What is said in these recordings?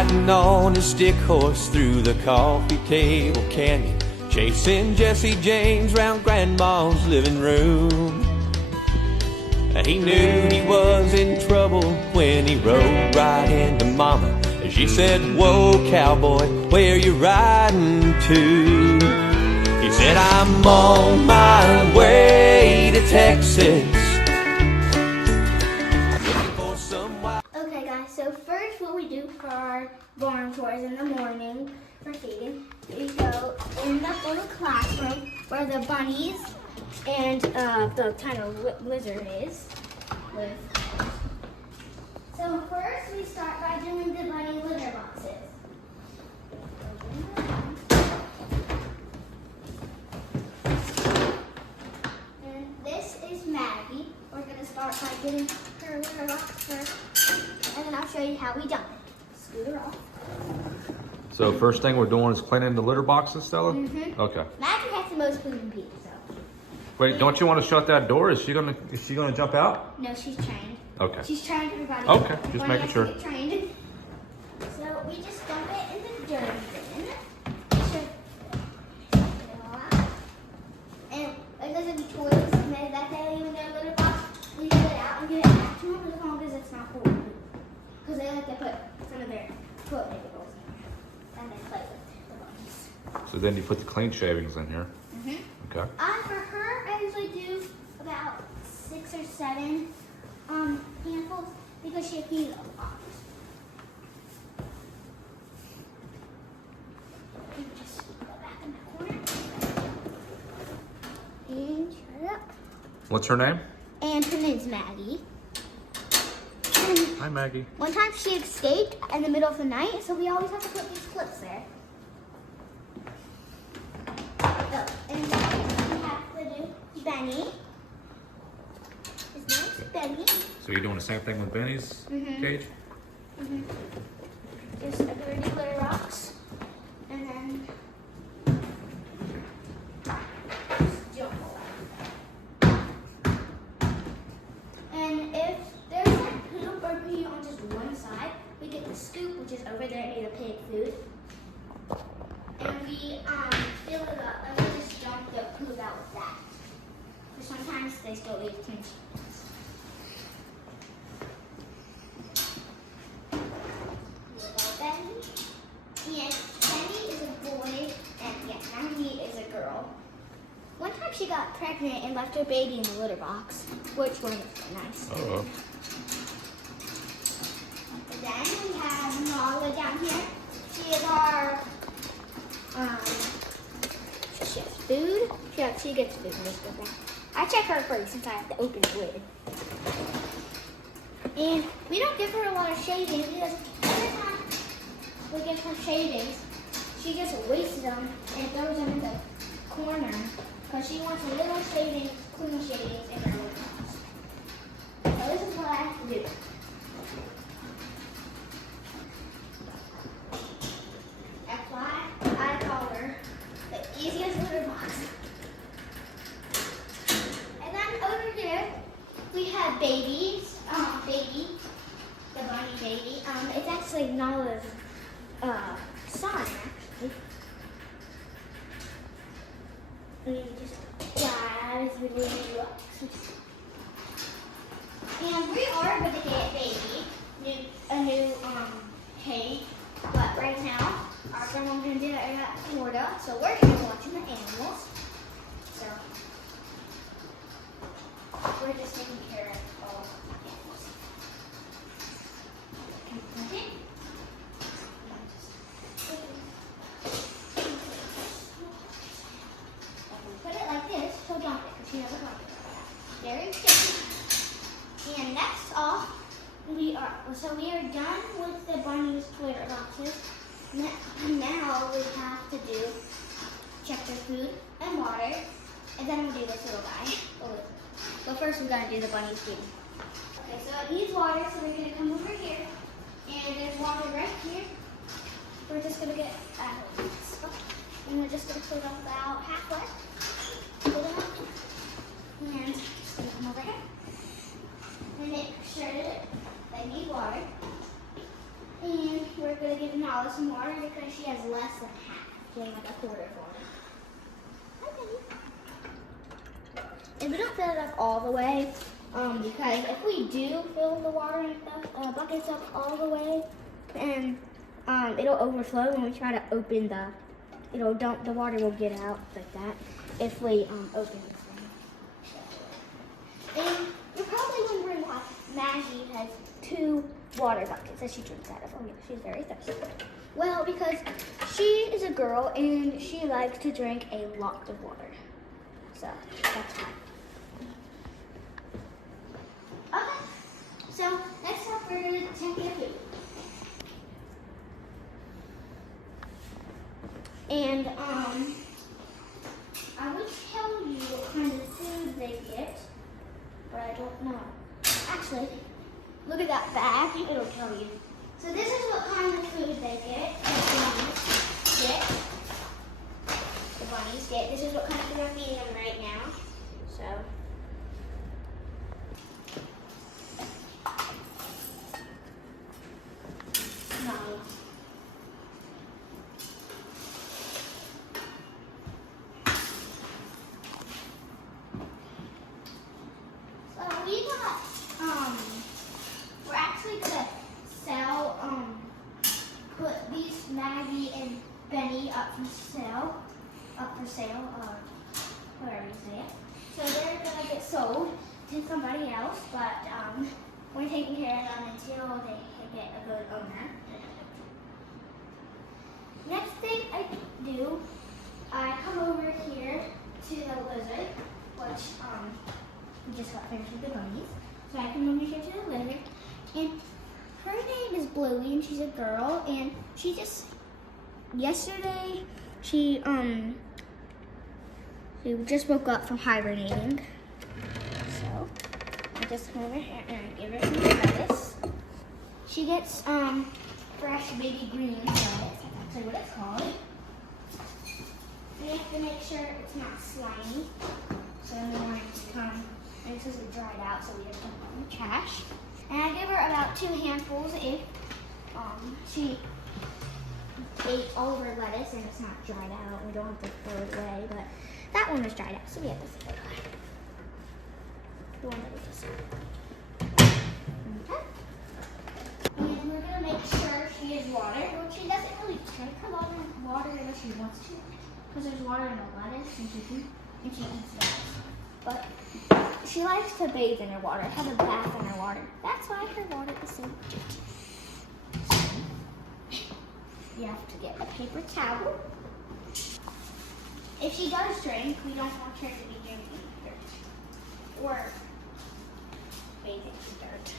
riding on his stick horse through the coffee table canyon, chasing Jesse James round Grandma's living room. He knew he was in trouble when he rode right into Mama, and she said, "Whoa, cowboy, where you riding to?" He said, "I'm on my way to Texas." Okay guys, so first what we do for our barn chores in the morning for feeding, we go in the little classroom where the bunnies and the kind of lizard is. So first we start by doing the bunny litter boxes. And this is Maggie. We're going to start by getting her litter box first, and then I'll show you how we done it. Scoot her off. So first thing we're doing is cleaning the litter boxes, Stella? Mm-hmm. Okay. Maggie has the most clean piece, so. Wait, don't you want to shut that door? Is she gonna jump out? No, she's trained. Okay. She's trained everybody. Okay, just Bunny making has sure. to get trained. So we just dump it in the dirt bin. And if there's any toys that they leave in their litter box, we get it out and give it back to them as long as it's not full. Because they like to put some of their foot nipples in there and then play with the bunnies. So then you put the clean shavings in here. Mm-hmm. Okay. For her, I usually do about 6 or 7 handfuls because she pees a lot. And just go back in the corner. And shut it up. What's her name? And her name's Maggie. Hi, Maggie. One time she escaped in the middle of the night, so we always have to put these clips there. Oh, and then we have to do Benny. His name's Benny. So you're doing the same thing with Benny's cage? Mm-hmm. Just a dirty litter box. And then just jump around. And if there's like poop or pee on just one side, we get the scoop, which is over there near the pig food. And we fill it up and we just dump the poop out with that. But sometimes they still leave clean sheets. Benny is a boy and Maggie is a girl. One time she got pregnant and left her baby in the litter box, which wasn't nice. Oh. And then we have Nala down here. She is our she has food. She gets food in this good bag. I check her first since I have to open the lid. And we don't give her a lot of shavings because every time we give her shavings, she just wastes them and throws them in the corner because she wants a little shavings, clean shavings in her litter box. So this is what I have to do. That's why I call her the easiest litter box. And then over here, we have babies. Baby, the bunny baby. It's actually Nala's son, actually. And you just grab his little boxes. And we are going to get baby a new cage, but right now our grandma's going to do it at Florida, so we're going to be watching the animals. So we're just taking care of all the animals. Okay. If we put it like this, she'll jump it because she doesn't like it. Very sticky. And next off, we are done with the bunny's litter boxes. Now we have to do check their food and water, and then we'll do this little guy. So first we gotta do the bunny's food. Okay, so it needs water, so we're gonna come over here, and there's water right here. We're just gonna get and we're just gonna fill it up about halfway. Fill it up, and just gonna come over here and make sure that they need water. And we're going to give Nala some water because she has less than half. She has like a quarter of water. Hi, Betty. And we don't fill it up all the way because if we do fill the water and stuff, buckets up all the way, then it'll overflow when we try to open the water will get out like that if we open it. And you're probably wondering why Maggie has 2 water buckets that she drinks out of. Oh yeah, she's very thirsty. Well, because she is a girl and she likes to drink a lot of water. So that's why. Okay. So next up we're gonna check your food. And I would tell you what kind of food they get, but I don't know. Actually, look at that bag, it'll tell you. So this is what kind of food they get. The bunnies get. This is what kind of food I'm feeding them right now. So. No. We're actually gonna sell, put these Maggie and Benny up for sale, whatever you say it. So they're gonna get sold to somebody else, but we're taking care of them until they get a good owner. Next thing I do, I come over here to the lizard, which we just got finished with the bunnies. So I come over here to the lizard, and her name is Bluey, and she's a girl, and she just, yesterday, she just woke up from hibernating. So I just come over here and I give her some lettuce. She gets fresh baby green lettuce, that's actually what it's called. We have to make sure it's not slimy, so we want it to come. And this is dried out, so we have to put it in the trash. And I give her about 2 handfuls if she ate all of her lettuce and it's not dried out. We don't have to throw it away, but that one was dried out, so we have to throw it away. The one that we just okay. And we're gonna make sure she has water. Well, she doesn't really take a lot of water unless she wants to, because there's water in the lettuce and she eats that. But she likes to bathe in her water, have a bath in her water. That's why her water is so dirty. You have to get a paper towel. If she does drink, we don't want her to be drinking dirt or bathing in dirt.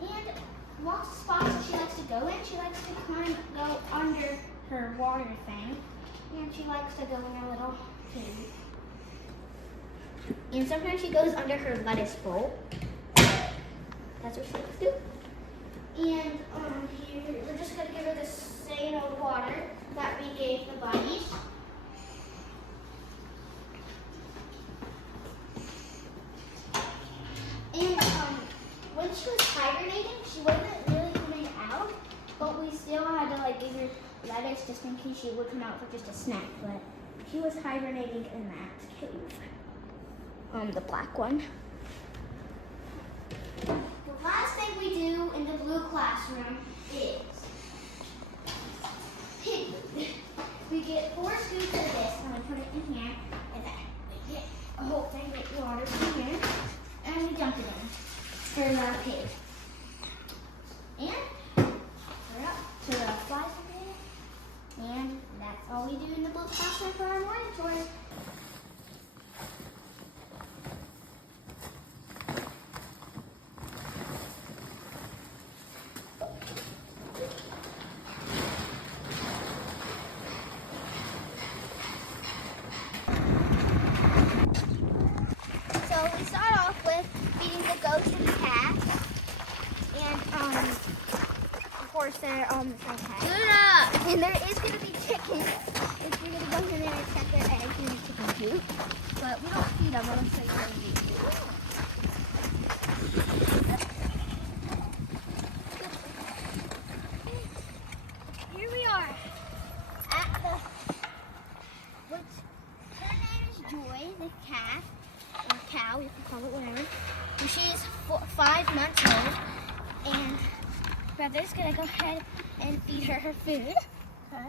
And lots of spots that she likes to go in. She likes to go under her water thing, and she likes to go in a little cave. And sometimes she goes under her lettuce bowl. That's what she likes to do. And here, we're just going to give her the same old water that we gave the bunnies. And when she was hibernating, she wasn't really coming out, but we still had to give her lettuce just in case she would come out for just a snack. But she was hibernating in that cave. The black one. The last thing we do in the blue classroom is pig food. We get 4 scoops of this and we put it in here, and then we get a whole thing of water in here, and we dump it in for the pig. And we're up to the flies in here, and that's all we do in the blue classroom for our morning chores. So we start off with feeding the goats and the cats, and of course they're okay. And there is going to be chickens, which we're going to go in there and check their eggs and chicken coop, but we don't feed them unless they're going to be. cow. You can call it whatever. And she's 5 months old. And brother's gonna go ahead and feed her food. Okay.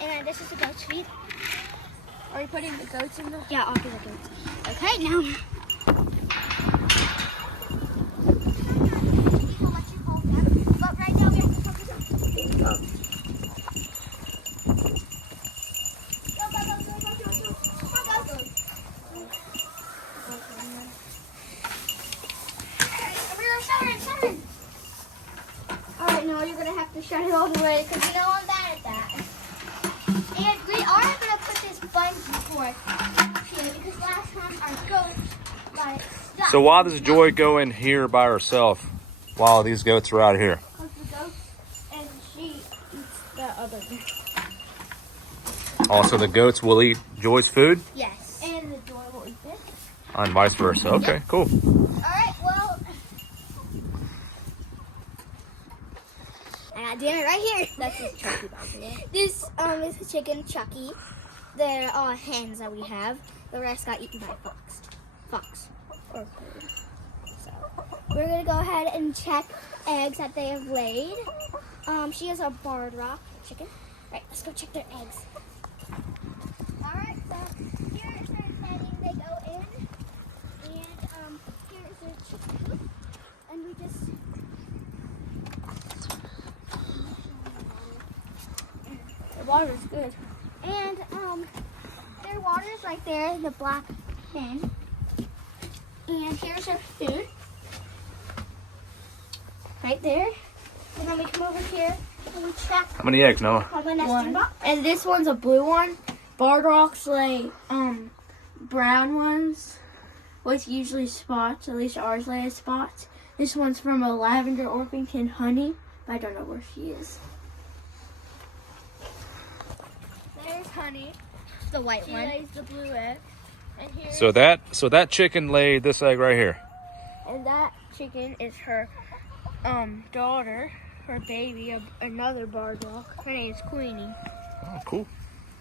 And this is the goat's feed. Are you putting the goats in the? Yeah, I'll do the goats. Okay, now. But right now we have to focus on. Go, go, go, go, go, go, go. Come on, go. Over here, Sharon. Alright, now you're gonna have to shut it all the way because you know I'm bad at that. And we are gonna put this bungee cord here because last time our goat got it stuck. So why does Joy go in here by herself while these goats are out here? Because the goats and she eats the other. Also, the goats will eat Joy's food Yes. And the Joy will eat this. and vice versa. Okay, cool. Alright, well. I got dinner right here. That's just Chucky back there. This is chicken Chucky. They're all hens that we have. The rest got eaten by fox. Or bird. So we're gonna go ahead and check eggs that they have laid. She is a barred rock chicken. Right, let's go check their eggs. Alright, so here is their bedding. They go in. And here is their chicken coop. And we just The water's good. And their water's right there, the black bin. And here's her food. Right there. And then we come over here and we check How many eggs, Noah? on the nesting box. And this one's a blue one. Barred rocks lay brown ones with usually spots. At least ours lay spots. This one's from a Lavender Orpington honey, but I don't know where she is. There's Honey, the white She one. lays the blue egg. And here So that chicken laid this egg right here. and that chicken is her daughter, her baby, another barred rock. Her name's Queenie. Oh, cool.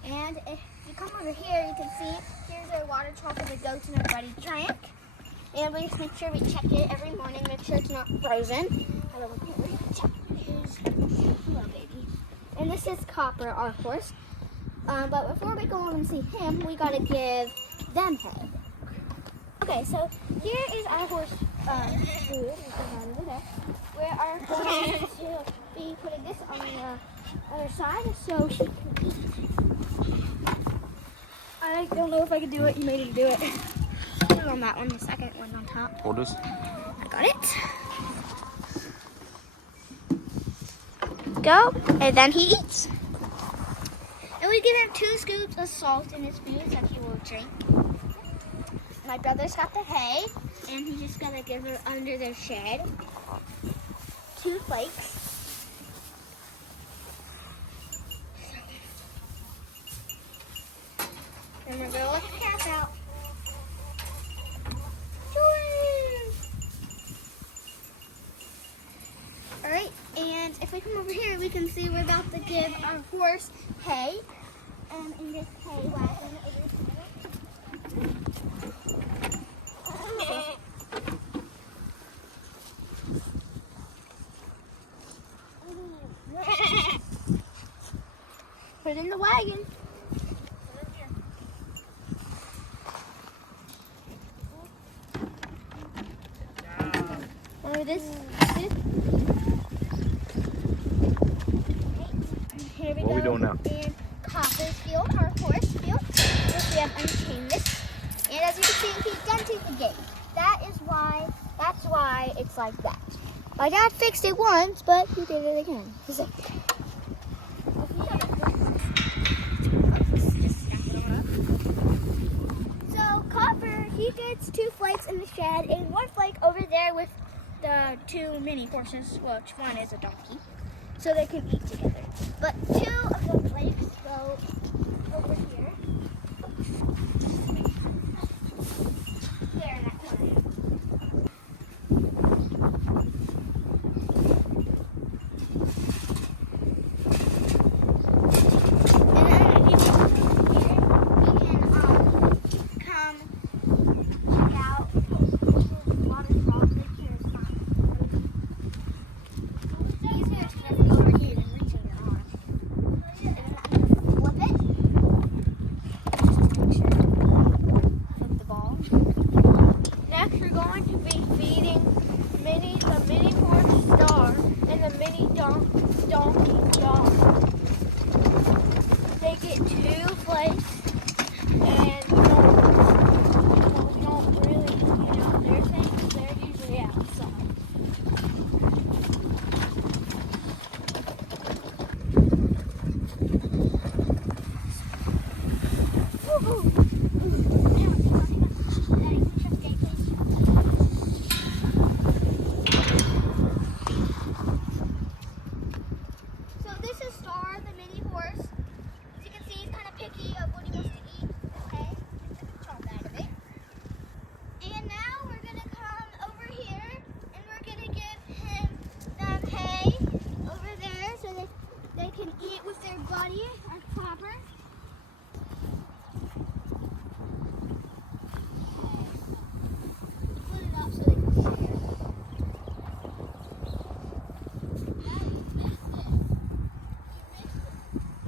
And if you come over here, you can see here's our water trough for the goats and everybody drank. And we just make sure we check it every morning, make sure it's not frozen. Hello, baby. And this is Copper, our horse. But before we go on and see him, we gotta give them hay. Okay, so here is our horse food. We put that over there. Where our horse is to be putting this on the other side so she can eat. I don't know if I can do it. You made him do it. Put it on that one, the second one on top. We'll just I got it. Go, and then he eats. And we give him 2 scoops of salt in his food that he will drink. My brother's got the hay, and he's just gonna give her under their shed 2 flakes. And we're gonna let the cat out. Alright, and if we come over here, we can see we're about to give our horse hay. In this hay wagon over here. Put it in the wagon. Oh, this. Here we What go. are we doing now? In Copper's field, our horse field, which we have unchained this. And as you can see, he's denting the gate. That's why it's like that. My dad fixed it once, but he did it again. He's like, so Copper, he gets 2 flakes in the shed and 1 flake over there with the 2 mini horses, which one is a donkey, so they can eat together. But 2 of the flakes go over here. There in that corner. And then if you come here, you can come check out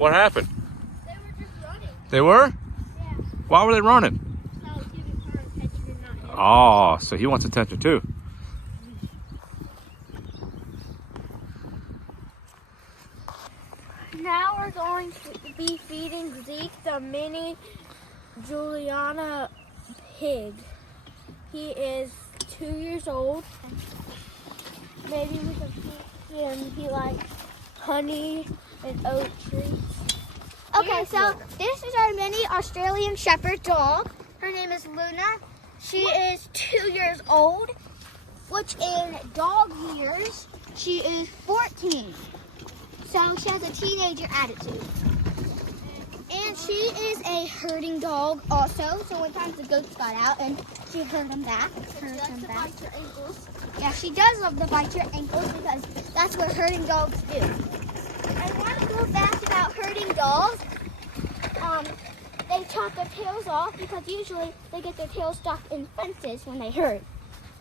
What happened? They were just running. They were? Yeah. Why were they running? So I was giving her attention and not him. Oh, so he wants attention too. Now we're going to be feeding Zeke the mini Juliana pig. He is 2 years old. Maybe we can feed him. He likes honey and oat treats. Okay, so this is our mini Australian Shepherd dog. Her name is Luna. She is 2 years old, which in dog years, she is 14. So she has a teenager attitude. And she is a herding dog also. So one time the goats got out and she herd them back. Yeah, she does love to bite your ankles because that's what herding dogs do. And one cool fact about herding dogs, they chop their tails off because usually they get their tails stuck in fences when they herd.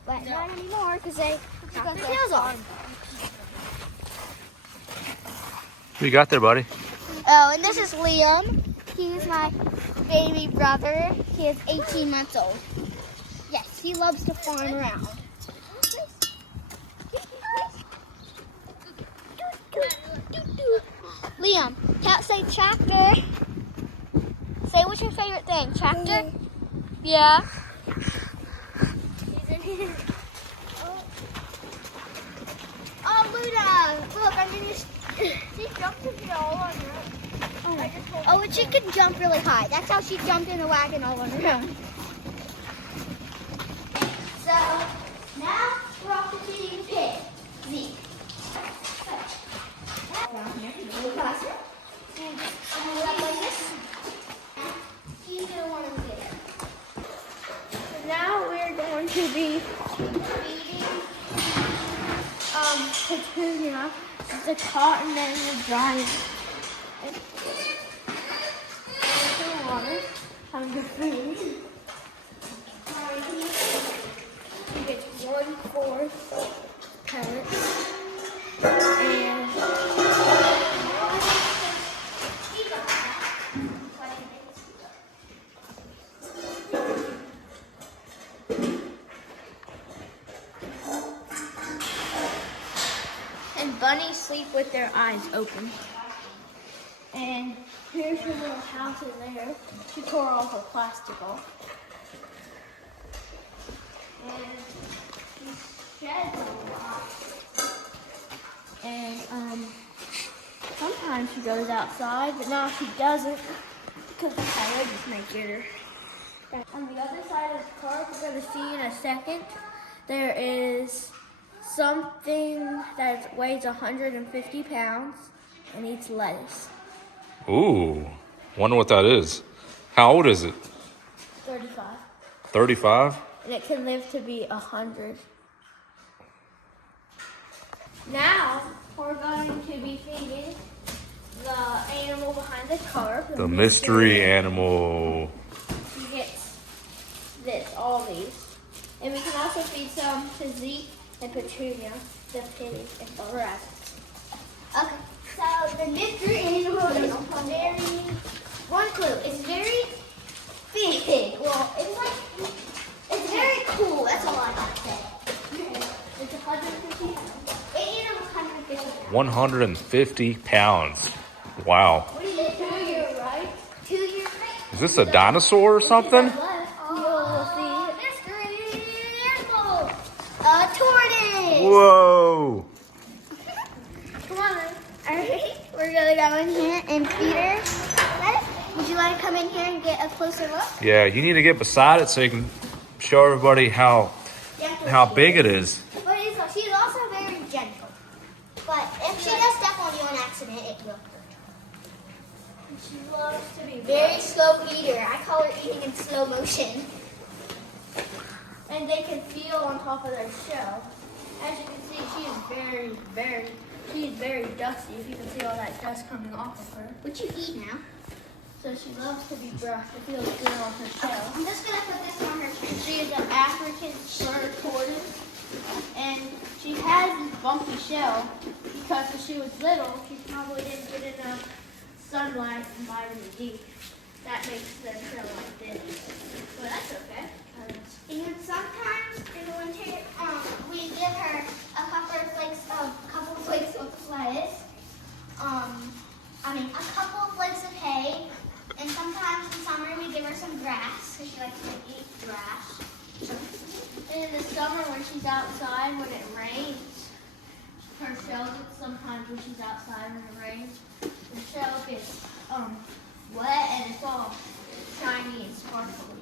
But not anymore because they chop their tails off. Who you got there, buddy? Oh, and this is Liam. He's my baby brother. He is 18 months old. Yes, he loves to farm around. Liam, say tractor. Say what's your favorite thing? Tractor? Yeah. Oh, Luna! Look, underneath. She jumped in here all on her own. Oh, and she can jump really high. That's how she jumped in the wagon all on her own. So, now we're off to feeding the pig. Zeke. Around here, a little closer. And just hold up like this. She's going to want to get it. So now we're going to be feeding Petunia the cotton and the drying. The water, having the food. She gets 1/4 pellets and bunnies sleep with their eyes open. And here's her little house in there. She tore all her plastic off. And she sheds a lot. And sometimes she goes outside, but now she doesn't because the coyotes may get her. On the other side of the car, we're going to see in a second, there is something that weighs 150 pounds and eats lettuce. Ooh, wonder what that is. How old is it? 35. 35? And it can live to be 100. Now, we're going to be feeding the animal behind the car. The mystery animal. He gets all these. And we can also feed some to Zeke and Petunia, the pig, and the rabbits. Okay, so the mystery animal is one clue, it's very big. Well, it's very cool, that's all I have to say. It's 150 pounds. 150 pounds. 150 pounds. Wow. What do you think? 2 years, right? 2 years, right? Is this a dinosaur or something? Mystery animal. A tortoise. Whoa. Come on. Alright, we're gonna go in here and feed her. Would you like to come in here and get a closer look? Yeah, you need to get beside it so you can show everybody how big it is. But she's also very gentle. But if she does step on you on accident, it will hurt. She loves to be Very slow eater. I call her eating in slow motion. and they can feel on top of their shell. As you can see, she is very dusty. If you can see all that dust coming off of her. What you eat now? So she loves to be brushed. It feels good on her shell. I'm just gonna put this on her. She is an African fur tortoise, and she has this bumpy shell because when she was little, she probably didn't get enough sunlight and vitamin D. That makes them feel like this. But that's okay. And sometimes in the winter, we give her a couple of flakes of lettuce. A couple of flakes of hay. And sometimes in summer we give her some grass because she likes to eat grass. And in the summer when she's outside, when it rains, her shell gets sometimes when she's outside when it rains, the shell gets wet and it's all shiny and sparkly.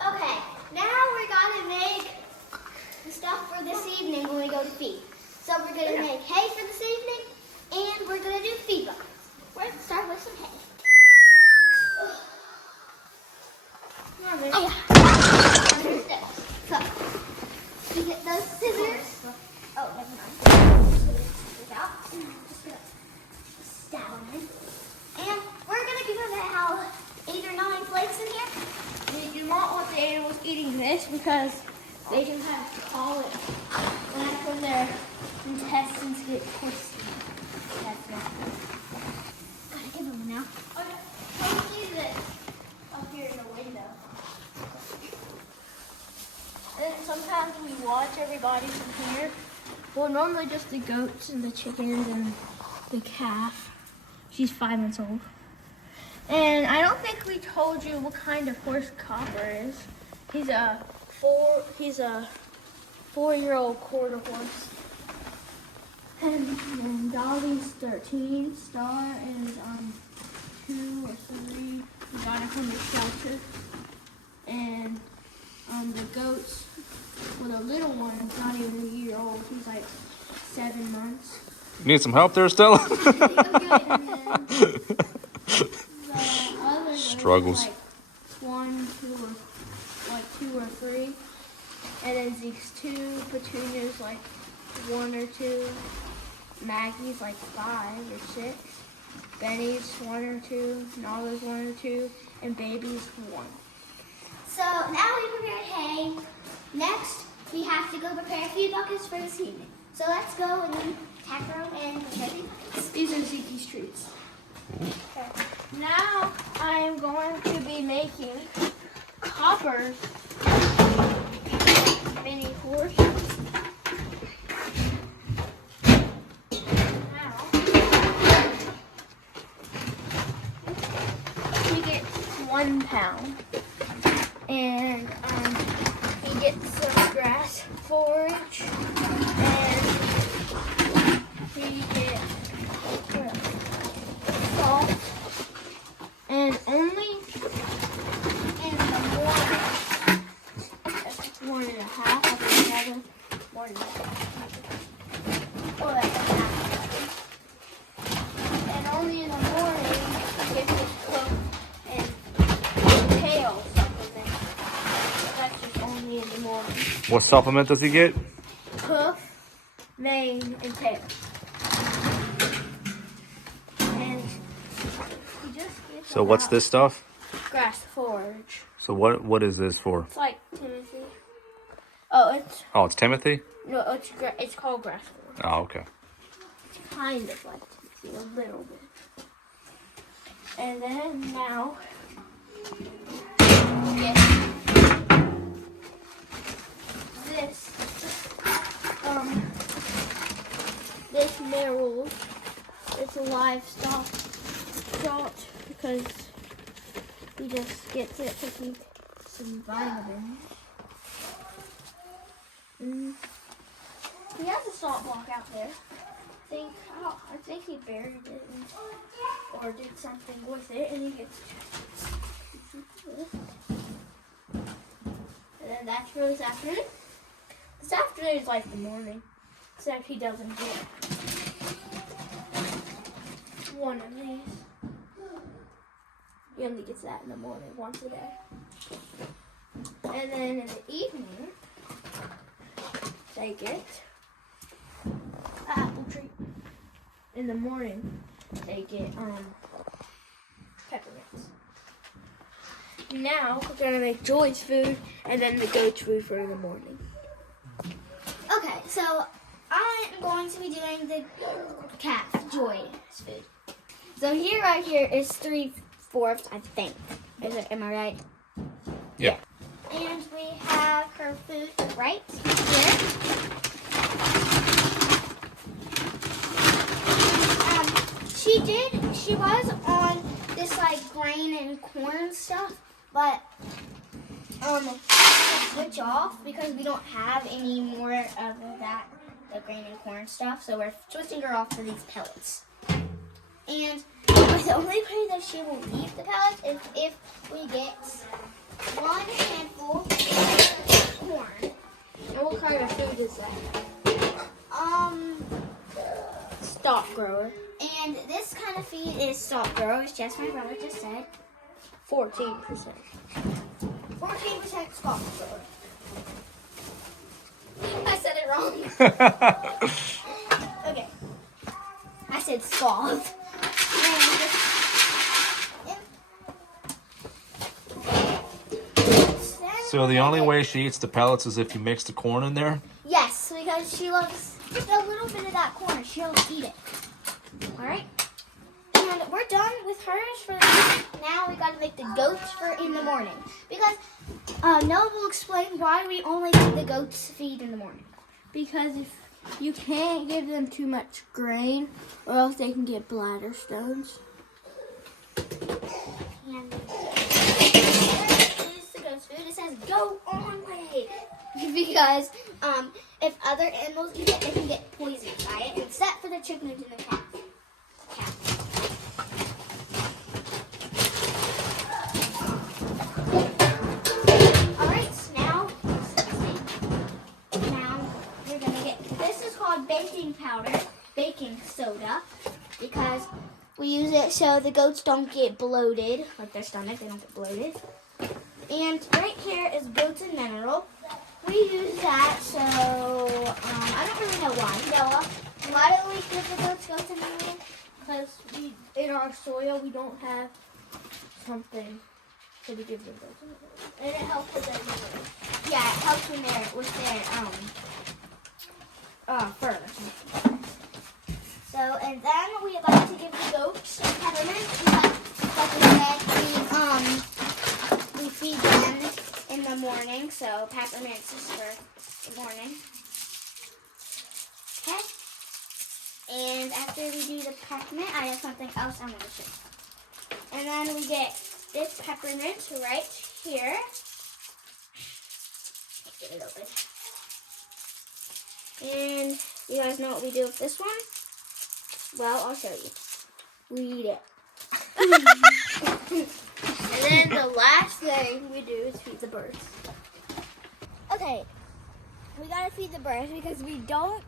Okay, now we're gonna make the stuff for this evening when we go to feed. So we're gonna make hay for this evening, and we're gonna do feed buckets. We're gonna start with some hay. So, you get those scissors. Oh, never mind. Scissors out. Just gonna stab them in. And we're gonna give them about 8 or 9 flakes in here. We do not want the animals eating this because they can have to call it. And that's when their intestines get twisted. That's it. Gotta give them now. Okay, come see this up here in the window. And sometimes we watch everybody from here. Well, normally just the goats and the chickens and the calf. She's 5 months old. And I don't think we told you what kind of horse Copper is. He's a 4-year-old quarter horse. And Dolly's 13. Star is 2 or 3. We got her from the shelter. And the goats, well, the little one is not even a year old. He's like 7 months. You need some help there, Stella? And then the other Struggles. Like 2 or 3. And then Zeke's 2. Petunia's like 1 or 2. Maggie's like 5 or 6. Benny's 1 or 2. Nala's 1 or 2. And Baby's 1. So now we prepared hay. Next, we have to go prepare a few buckets for this evening. So let's go and then tack her on and prepare these buckets. These are Zeke's treats. Okay. Now I am going to be making Copper's mini horse. Now he gets 1 pound, and he gets some grass forage, and he gets salt, and only in the morning, that's 1.5, I think another 1.5. Oh, that's a half. And only in the morning, he gets his cook and tail supplement. That's just only in the morning. What supplement does he get? Hoof, mane, and tail. And he just gets So what's this stuff? grass forage. So what is this for? It's like Timothy. Oh, It's Timothy? no, it's called grass forage. Oh, okay. It's kind of like Timothy, a little bit. And then now, get this Merrill. It's a livestock salt because he just gets it to keep some vitamins. He has a salt block out there. I think he buried it or did something with it, and he gets this. And then that's for this afternoon. This afternoon is like the morning, except he doesn't get one of these. He only gets that in the morning, once a day. And then in the evening, they get an apple treat. In the morning, they get peppermints. Now we're gonna make Joy's food and then the goat's food for in the morning. Okay, so I'm going to be doing the calf, Joy's food. So here, right here is 3/4, I think. Am I right? Yeah. And we have her food right here. She was on this like grain and corn stuff, but switch off because we don't have any more of that, the grain and corn stuff. So we're switching her off to these pellets. And the only way that she will eat the pellets is if we get one handful of corn. And what kind of food is that? Stalk grower. And this kind of feed is stalk grower, as just my brother just said. 14%. 14% stalk grower. I said it wrong. Okay. I said scald. So the only way she eats the pellets is if you mix the corn in there? Yes, because she loves just a little bit of that corn. She'll eat it. Alright? And we're done with hers for the morning. Now we gotta make the goats for in the morning. Because Noah will explain why we only give the goats feed in the morning. Because if you can't give them too much grain, or else they can get bladder stones. And this is the goat's food. It says go on way. Because if other animals eat it, they can get poisoned by it. Except for the chickens and the cats. Alright, now we're gonna get, this is called baking powder, baking soda, because we use it so the goats don't get bloated, like their stomach, they don't get bloated. And right here is goats and mineral. We use that so, I don't really know why. Noah, why do we give the goats and mineral? Because in our soil, we don't have something to give them those. And it helps with their mineral. Yeah, it helps with their fur. So, and then we like to give the goats peppermint because, like we said, we feed them in the morning. So peppermint is for the morning. Okay. And after we do the peppermint, I have something else I'm going to show you. And then we get this peppermint right here. Get it open. And you guys know what we do with this one? Well, I'll show you. We eat it. And then the last thing we do is feed the birds. Okay, we gotta feed the birds because we don't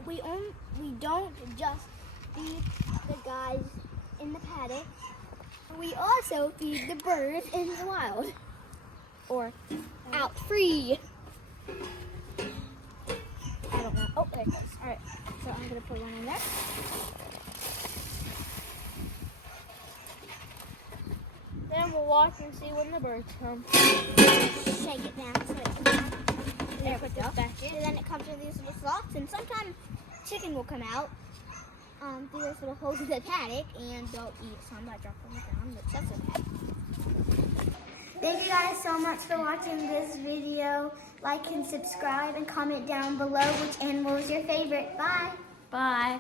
just feed the guys in the paddock. We also feed the birds in the wild or out free. I don't know. Oh, there it goes. All right, so I'm gonna put one in there. Then we'll watch and see when the birds come. Shake it down so it comes out. There we go. And then it comes in these little slots, and sometimes chicken will come out through this little holes in the paddock, and they'll eat some. I drop them down, but that's okay. Thank you guys so much for watching this video. Like and subscribe and comment down below which animal is your favorite. Bye. Bye.